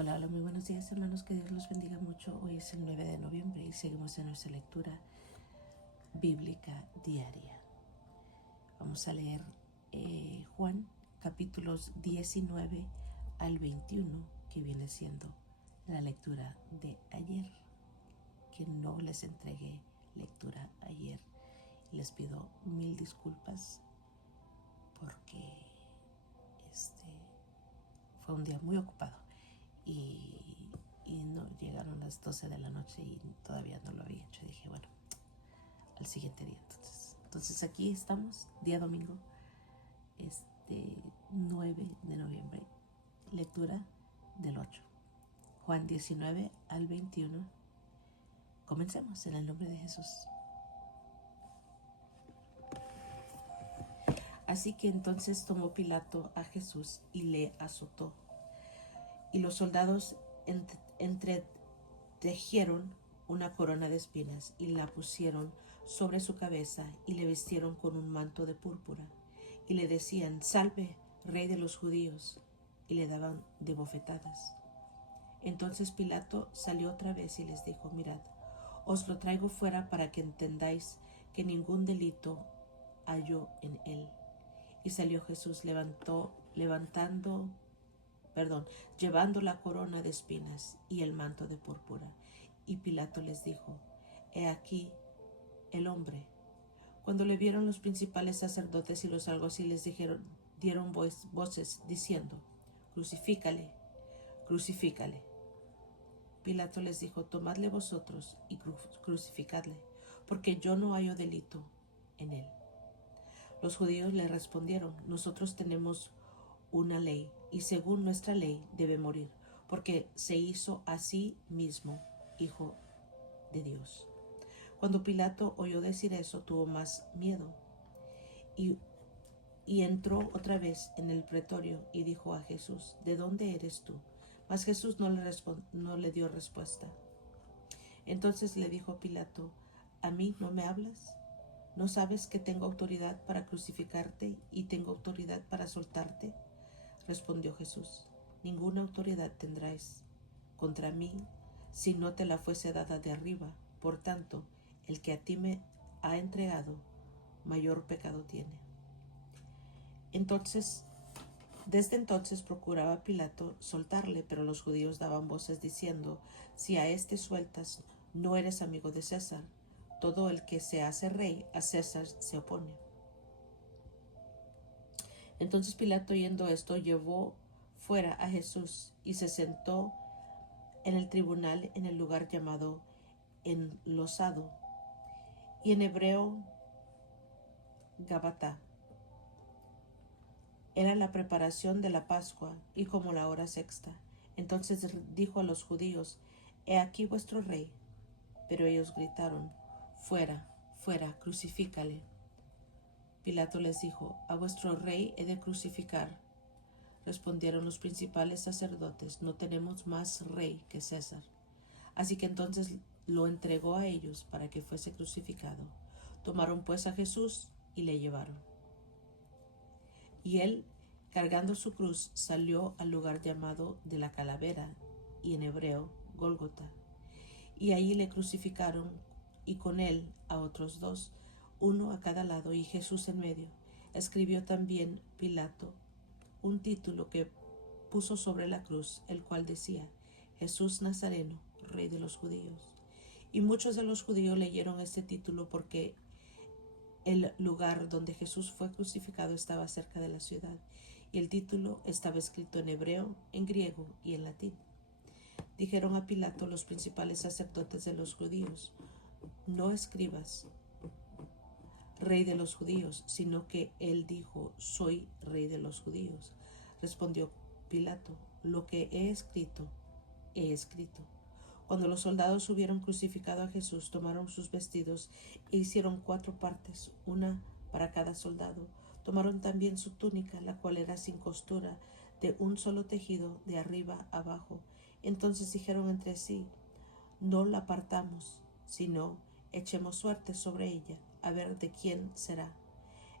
Hola, hola, muy buenos días hermanos, que Dios los bendiga mucho. Hoy es el 9 de noviembre y seguimos en nuestra lectura bíblica diaria. Vamos a leer Juan capítulos 19 al 21, que viene siendo la lectura de ayer, que no les entregué lectura ayer. Les pido mil disculpas porque fue un día muy ocupado y no llegaron las 12 de la noche y todavía no lo había hecho. Dije, bueno, al siguiente día entonces aquí estamos, día domingo, 9 de noviembre, lectura del 8, Juan 19 al 21. Comencemos en el nombre de Jesús. Así que entonces tomó Pilato a Jesús y le azotó, y los soldados entretejieron una corona de espinas y la pusieron sobre su cabeza y le vistieron con un manto de púrpura y le decían: Salve, Rey de los judíos, y le daban de bofetadas. Entonces Pilato salió otra vez y les dijo: Mirad, os lo traigo fuera para que entendáis que ningún delito halló en él. Y salió Jesús llevando la corona de espinas y el manto de púrpura. Y Pilato les dijo: He aquí el hombre. Cuando le vieron, los principales sacerdotes y los alguaciles dieron voces diciendo: Crucifícale, crucifícale. Pilato les dijo: Tomadle vosotros y crucificadle, porque yo no hallo delito en él. Los judíos le respondieron: Nosotros tenemos una ley, y según nuestra ley debe morir, porque se hizo a sí mismo hijo de Dios. Cuando Pilato oyó decir eso, tuvo más miedo y, entró otra vez en el pretorio y dijo a Jesús: ¿De dónde eres tú? Mas Jesús no le dio respuesta. Entonces le dijo Pilato: ¿A mí no me hablas? ¿No sabes que tengo autoridad para crucificarte y tengo autoridad para soltarte? Respondió Jesús: Ninguna autoridad tendráis contra mí si no te la fuese dada de arriba. Por tanto, el que a ti me ha entregado, mayor pecado tiene. Desde entonces procuraba Pilato soltarle, pero los judíos daban voces diciendo: Si a este sueltas, no eres amigo de César. Todo el que se hace rey, a César se opone. Entonces Pilato, oyendo esto, llevó fuera a Jesús y se sentó en el tribunal en el lugar llamado Enlosado, y en hebreo Gabatá. Era la preparación de la Pascua y como la hora sexta. Entonces dijo a los judíos: He aquí vuestro rey. Pero ellos gritaron: Fuera, fuera, crucifícale. Pilato les dijo: ¿A vuestro rey he de crucificar? Respondieron los principales sacerdotes: No tenemos más rey que César. Así que entonces lo entregó a ellos para que fuese crucificado. Tomaron pues a Jesús y le llevaron. Y él, cargando su cruz, salió al lugar llamado de la Calavera, y en hebreo Gólgota. Y allí le crucificaron, y con él a otros dos, uno a cada lado, y Jesús en medio. Escribió también Pilato un título que puso sobre la cruz, el cual decía: Jesús Nazareno, Rey de los judíos. Y muchos de los judíos leyeron este título porque el lugar donde Jesús fue crucificado estaba cerca de la ciudad, y el título estaba escrito en hebreo, en griego y en latín. Dijeron a Pilato los principales sacerdotes de los judíos: No escribas Rey de los judíos, sino que él dijo: Soy Rey de los judíos. Respondió Pilato: Lo que he escrito, he escrito. Cuando los soldados hubieron crucificado a Jesús, tomaron sus vestidos e hicieron 4 partes, una para cada soldado. Tomaron también su túnica, la cual era sin costura, de un solo tejido, de arriba abajo. Entonces dijeron entre sí: No la partamos, sino echemos suerte sobre ella, a ver de quién será.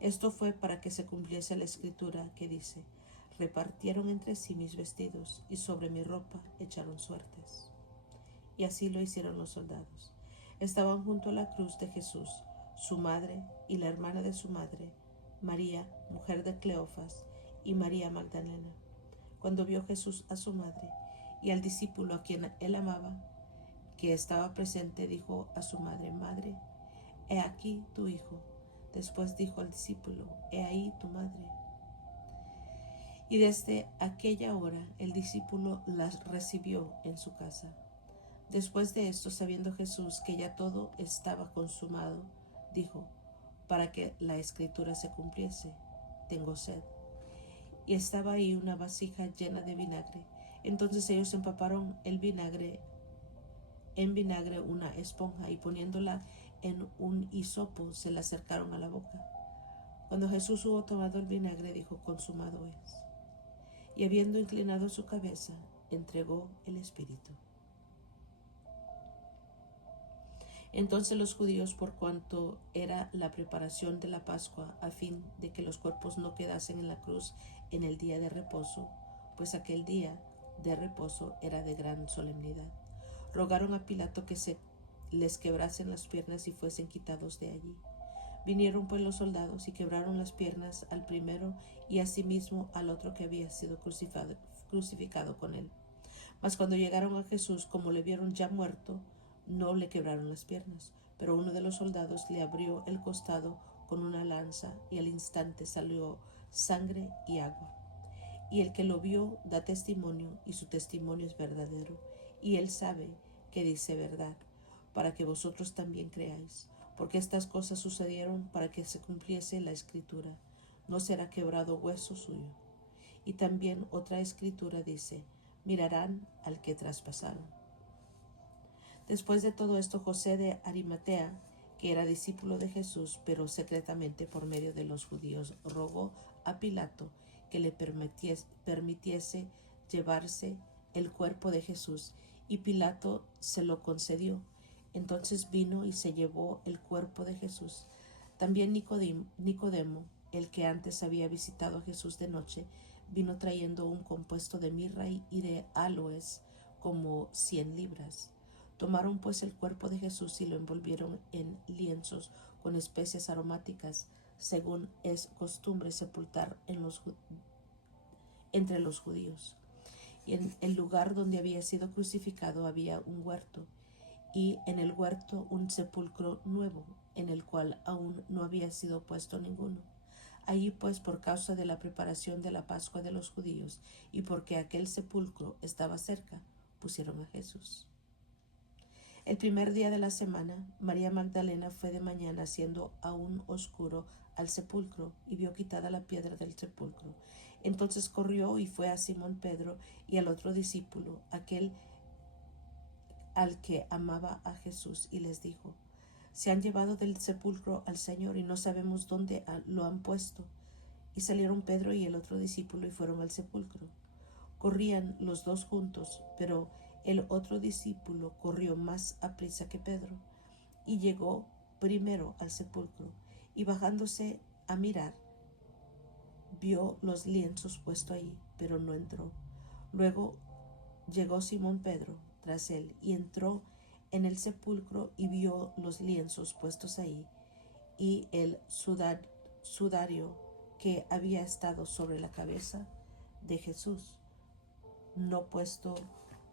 Esto fue para que se cumpliese la escritura que dice: repartieron entre sí mis vestidos y sobre mi ropa echaron suertes. Y así lo hicieron los soldados. Estaban junto a la cruz de Jesús, su madre y la hermana de su madre, María, mujer de Cleofas, y María Magdalena. Cuando vio Jesús a su madre y al discípulo a quien él amaba, que estaba presente, dijo a su madre: Madre, he aquí tu hijo. Después dijo al discípulo: He ahí tu madre. Y desde aquella hora el discípulo las recibió en su casa. Después de esto, sabiendo Jesús que ya todo estaba consumado, dijo, para que la escritura se cumpliese: tengo sed. Y estaba ahí una vasija llena de vinagre. Entonces ellos empaparon en vinagre una esponja y poniéndola en un hisopo se la acercaron a la boca. Cuando Jesús hubo tomado el vinagre, dijo: consumado es. Y habiendo inclinado su cabeza, entregó el espíritu. Entonces los judíos, por cuanto era la preparación de la Pascua, a fin de que los cuerpos no quedasen en la cruz en el día de reposo, pues aquel día de reposo era de gran solemnidad, rogaron a Pilato que se les quebrasen las piernas y fuesen quitados de allí. Vinieron pues los soldados y quebraron las piernas al primero y asimismo al otro que había sido crucificado con él. Mas cuando llegaron a Jesús, como le vieron ya muerto, no le quebraron las piernas, pero uno de los soldados le abrió el costado con una lanza y al instante salió sangre y agua. Y el que lo vio da testimonio, y su testimonio es verdadero, y él sabe que dice verdad, para que vosotros también creáis, porque estas cosas sucedieron para que se cumpliese la escritura: no será quebrado hueso suyo. Y también otra escritura dice: mirarán al que traspasaron. Después de todo esto, José de Arimatea, que era discípulo de Jesús, pero secretamente por medio de los judíos, rogó a Pilato que le permitiese llevarse el cuerpo de Jesús, y Pilato se lo concedió. Entonces vino y se llevó el cuerpo de Jesús. También Nicodemo, el que antes había visitado a Jesús de noche, vino trayendo un compuesto de mirra y de aloes, como 100 libras. Tomaron pues el cuerpo de Jesús y lo envolvieron en lienzos con especias aromáticas, según es costumbre sepultar entre los judíos. Y en el lugar donde había sido crucificado había un huerto, y en el huerto un sepulcro nuevo, en el cual aún no había sido puesto ninguno. Allí pues, por causa de la preparación de la Pascua de los judíos, y porque aquel sepulcro estaba cerca, pusieron a Jesús. El primer día de la semana, María Magdalena fue de mañana, siendo aún oscuro, al sepulcro, y vio quitada la piedra del sepulcro. Entonces corrió y fue a Simón Pedro y al otro discípulo, aquel al que amaba a Jesús, y les dijo: se han llevado del sepulcro al Señor y no sabemos dónde lo han puesto. Y salieron Pedro y el otro discípulo y fueron al sepulcro. Corrían los dos juntos, pero el otro discípulo corrió más aprisa que Pedro y llegó primero al sepulcro, y bajándose a mirar, vio los lienzos puestos allí, pero no entró. Luego llegó Simón Pedro tras él y entró en el sepulcro y vio los lienzos puestos ahí y el sudario que había estado sobre la cabeza de Jesús, no puesto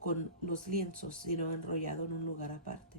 con los lienzos, sino enrollado en un lugar aparte.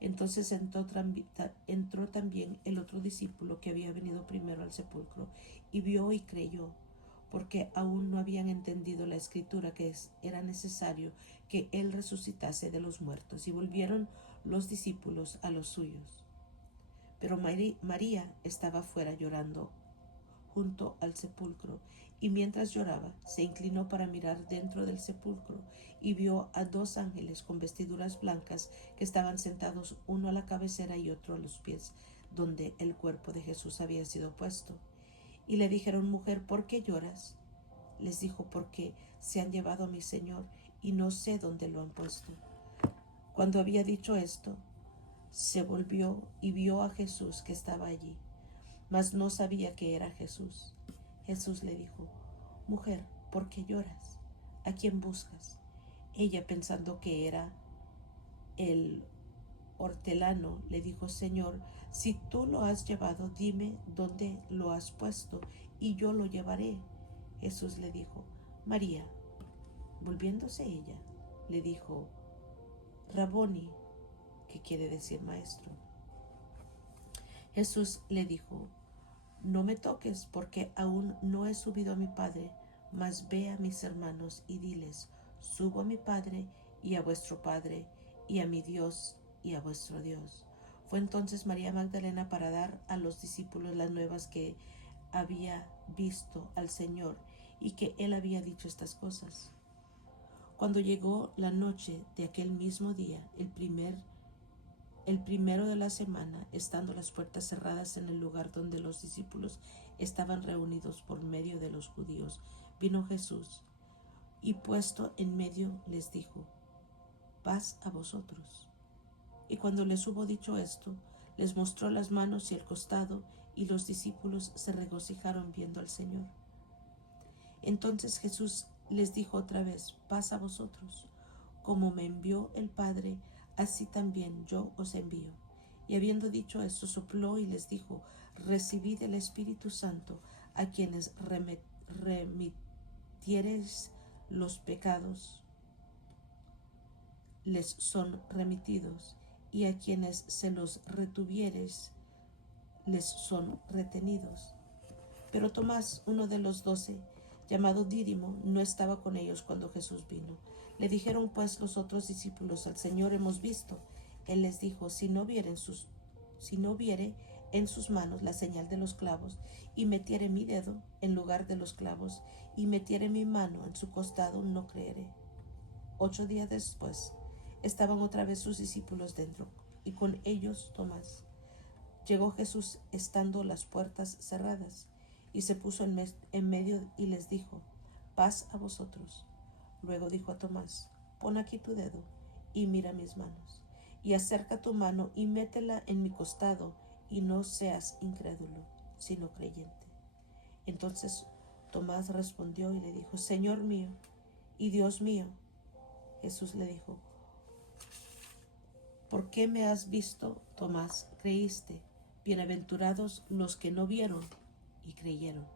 Entonces entró también el otro discípulo que había venido primero al sepulcro y vio y creyó, porque aún no habían entendido la escritura que era necesario que él resucitase de los muertos. Y volvieron los discípulos a los suyos. Pero María estaba fuera llorando junto al sepulcro, y mientras lloraba se inclinó para mirar dentro del sepulcro y vio a dos ángeles con vestiduras blancas que estaban sentados, uno a la cabecera y otro a los pies, donde el cuerpo de Jesús había sido puesto. Y le dijeron: mujer, ¿por qué lloras? Les dijo: porque se han llevado a mi Señor y no sé dónde lo han puesto. Cuando había dicho esto, se volvió y vio a Jesús que estaba allí, mas no sabía que era Jesús. Jesús le dijo: Mujer, ¿por qué lloras? ¿A quién buscas? Ella, pensando que era el hortelano, le dijo: Señor, si tú lo has llevado, dime dónde lo has puesto y yo lo llevaré. Jesús le dijo: María. Volviéndose ella, le dijo: Raboni, que quiere decir maestro. Jesús le dijo: No me toques, porque aún no he subido a mi Padre, mas ve a mis hermanos y diles: Subo a mi Padre y a vuestro Padre, y a mi Dios y a vuestro Dios. Fue entonces María Magdalena para dar a los discípulos las nuevas que había visto al Señor y que él había dicho estas cosas. Cuando llegó la noche de aquel mismo día, el primero de la semana, estando las puertas cerradas en el lugar donde los discípulos estaban reunidos por medio de los judíos, vino Jesús y puesto en medio les dijo: Paz a vosotros. Y cuando les hubo dicho esto, les mostró las manos y el costado, y los discípulos se regocijaron viendo al Señor. Entonces Jesús les dijo otra vez: Paz a vosotros. Como me envió el Padre, así también yo os envío. Y habiendo dicho esto, sopló y les dijo: Recibid el Espíritu Santo. A quienes remitiereis los pecados, les son remitidos, y a quienes se los retuviereis, les son retenidos. Pero Tomás, uno de los 12, llamado Dídimo, no estaba con ellos cuando Jesús vino. Le dijeron pues los otros discípulos: Al Señor hemos visto. Él les dijo: si no viere en sus manos la señal de los clavos, y metiere mi dedo en lugar de los clavos, y metiere mi mano en su costado, no creeré. 8 días después estaban otra vez sus discípulos dentro, y con ellos Tomás. Llegó Jesús estando las puertas cerradas, y se puso en medio y les dijo: Paz a vosotros. Luego dijo a Tomás: Pon aquí tu dedo y mira mis manos, y acerca tu mano y métela en mi costado, y no seas incrédulo, sino creyente. Entonces Tomás respondió y le dijo: Señor mío y Dios mío. Jesús le dijo: ¿por qué me has visto, Tomás, creíste? Bienaventurados los que no vieron y creyeron.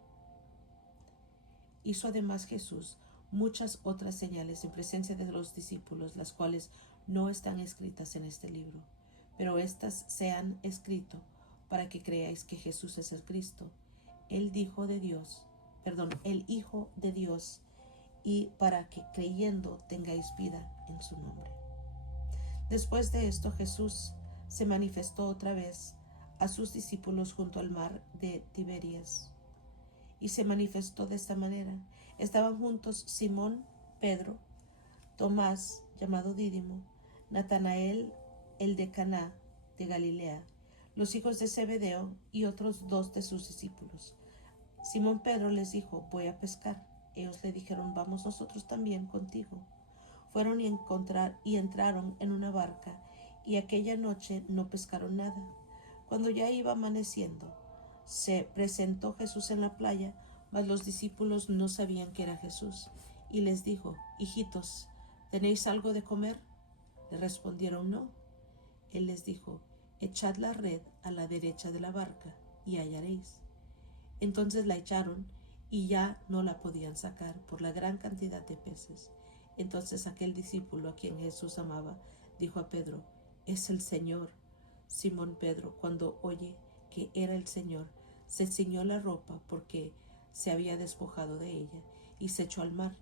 Hizo además Jesús muchas otras señales en presencia de los discípulos, las cuales no están escritas en este libro, pero éstas se han escrito para que creáis que Jesús es el Cristo, el Hijo de Dios, y para que creyendo tengáis vida en su nombre. Después de esto, Jesús se manifestó otra vez a sus discípulos junto al mar de Tiberias, y se manifestó de esta manera. Estaban juntos Simón, Pedro, Tomás, llamado Dídimo, Natanael, el de Caná de Galilea, los hijos de Zebedeo y otros 2 de sus discípulos. Simón Pedro les dijo: Voy a pescar. Ellos le dijeron: Vamos nosotros también contigo. Fueron y entraron en una barca, y aquella noche no pescaron nada. Cuando ya iba amaneciendo, se presentó Jesús en la playa, mas los discípulos no sabían que era Jesús. Y les dijo: Hijitos, ¿tenéis algo de comer? Le respondieron: No. Él les dijo: Echad la red a la derecha de la barca, y hallaréis. Entonces la echaron, y ya no la podían sacar por la gran cantidad de peces. Entonces aquel discípulo a quien Jesús amaba dijo a Pedro: Es el Señor. Simón Pedro, cuando oye que era el Señor, se ciñó la ropa porque se había despojado de ella, y se echó al mar.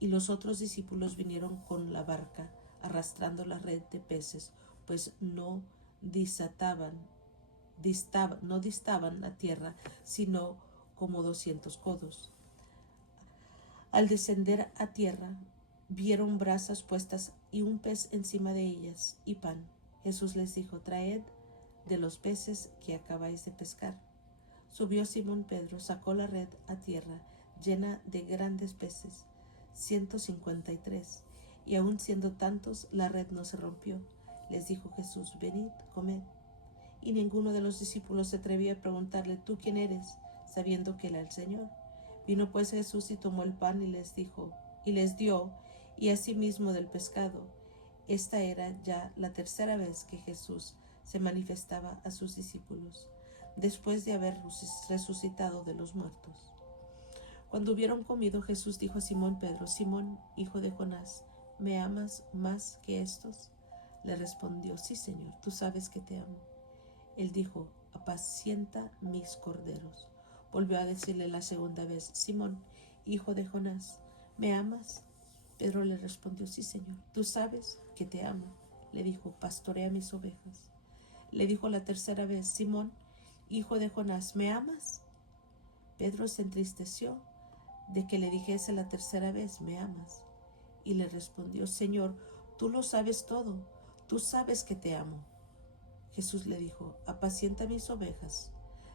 Y los otros discípulos vinieron con la barca, arrastrando la red de peces, pues no distaban la tierra, sino como 200 codos. Al descender a tierra, vieron brasas puestas y un pez encima de ellas y pan. Jesús les dijo: Traed de los peces que acabáis de pescar. Subió Simón Pedro, sacó la red a tierra llena de grandes peces, 153, y aun siendo tantos, la red no se rompió. Les dijo Jesús: Venid, comed. Y ninguno de los discípulos se atrevía a preguntarle: ¿Tú quién eres?, sabiendo que era el Señor. Vino pues Jesús y tomó el pan y les dio, y asimismo del pescado. Esta era ya la tercera vez que Jesús se manifestaba a sus discípulos, después de haber resucitado de los muertos. Cuando hubieron comido, Jesús dijo a Simón Pedro: Simón, hijo de Jonás, ¿me amas más que estos? Le respondió: sí, Señor, tú sabes que te amo. Él dijo: apacienta mis corderos. Volvió a decirle la segunda vez: Simón, hijo de Jonás, ¿me amas? Pedro le respondió: sí, Señor, tú sabes que te amo. Le dijo: pastorea mis ovejas. Le dijo la tercera vez: Simón, hijo de Jonás, ¿me amas? Pedro se entristeció de que le dijese la tercera vez: ¿me amas? Y le respondió: Señor, tú lo sabes todo, tú sabes que te amo. Jesús le dijo: apacienta mis ovejas.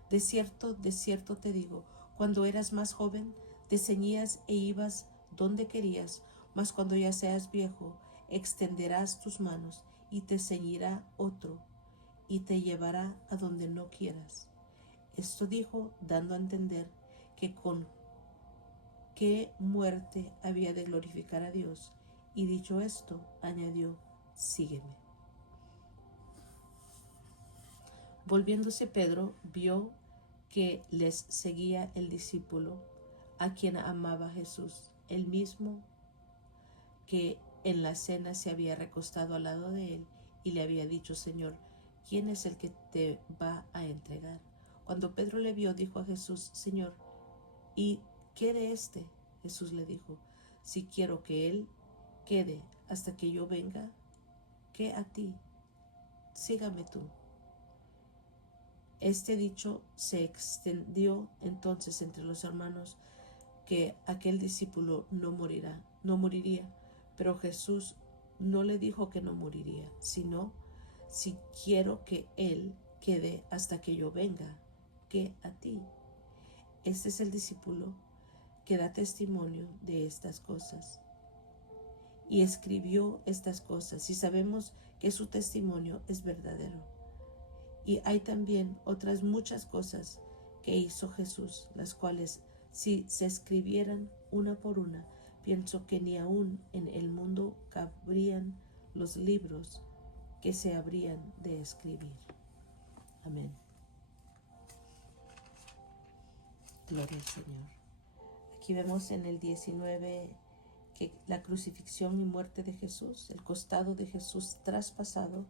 De cierto te digo, cuando eras más joven, te ceñías e ibas donde querías, mas cuando ya seas viejo, extenderás tus manos y te ceñirá otro y te llevará a donde no quieras. Esto dijo, dando a entender que con qué muerte había de glorificar a Dios. Y dicho esto, añadió: sígueme. Volviéndose Pedro, vio que les seguía el discípulo a quien amaba Jesús, el mismo que en la cena se había recostado al lado de él y le había dicho: Señor, ¿quién es el que te va a entregar? Cuando Pedro le vio, dijo a Jesús: Señor, ¿y qué de este? Jesús le dijo: si quiero que él quede hasta que yo venga, ¿qué a ti? Sígame tú. Este dicho se extendió entonces entre los hermanos, que aquel discípulo no moriría, pero Jesús no le dijo que no moriría, sino: si quiero que él quede hasta que yo venga, ¿qué a ti? Este es el discípulo que da testimonio de estas cosas y escribió estas cosas, y sabemos que su testimonio es verdadero. Y hay también otras muchas cosas que hizo Jesús, las cuales, si se escribieran una por una, pienso que ni aún en el mundo cabrían los libros que se habrían de escribir. Amén. Gloria al Señor. Aquí vemos en el 19 que la crucifixión y muerte de Jesús, el costado de Jesús traspasado,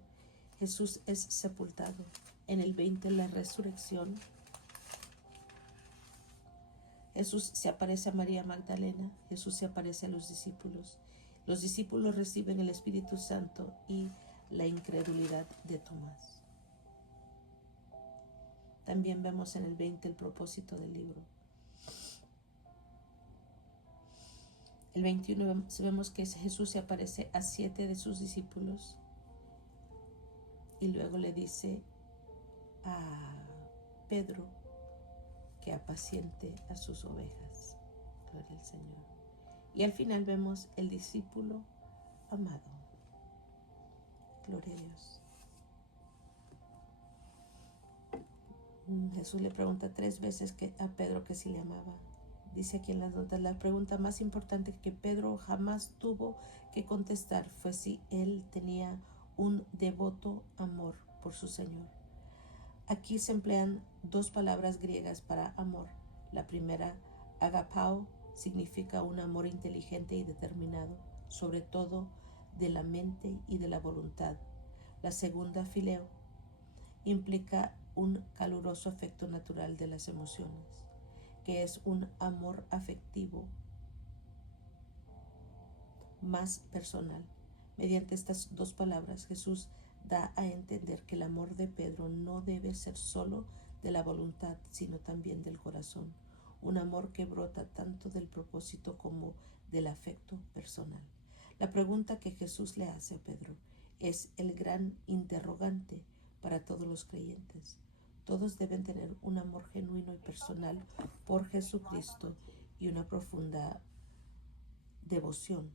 Jesús es sepultado. En el 20, la resurrección. Jesús se aparece a María Magdalena, Jesús se aparece a los discípulos. Los discípulos reciben el Espíritu Santo y la incredulidad de Tomás. También vemos en el 20 el propósito del libro. El 21 vemos que Jesús se aparece a 7 de sus discípulos y luego le dice a Pedro que apaciente a sus ovejas. Gloria al Señor. Y al final vemos el discípulo amado. Gloria a Dios. Jesús le pregunta 3 veces a Pedro que si le amaba. Dice aquí en las notas: la pregunta más importante que Pedro jamás tuvo que contestar fue si él tenía un devoto amor por su Señor. Aquí se emplean 2 palabras griegas para amor. La primera, agapao, significa un amor inteligente y determinado, sobre todo de la mente y de la voluntad. La segunda, fileo, implica un caluroso afecto natural de las emociones, que es un amor afectivo más personal. Mediante estas 2 palabras, Jesús da a entender que el amor de Pedro no debe ser solo de la voluntad, sino también del corazón. Un amor que brota tanto del propósito como del afecto personal. La pregunta que Jesús le hace a Pedro es el gran interrogante para todos los creyentes. Todos deben tener un amor genuino y personal por Jesucristo y una profunda devoción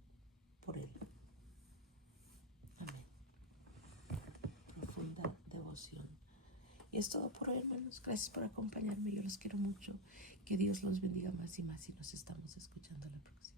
por Él. Amén. Profunda devoción. Y es todo por hoy, hermanos. Gracias por acompañarme. Yo los quiero mucho. Que Dios los bendiga más y más y nos estamos escuchando la próxima.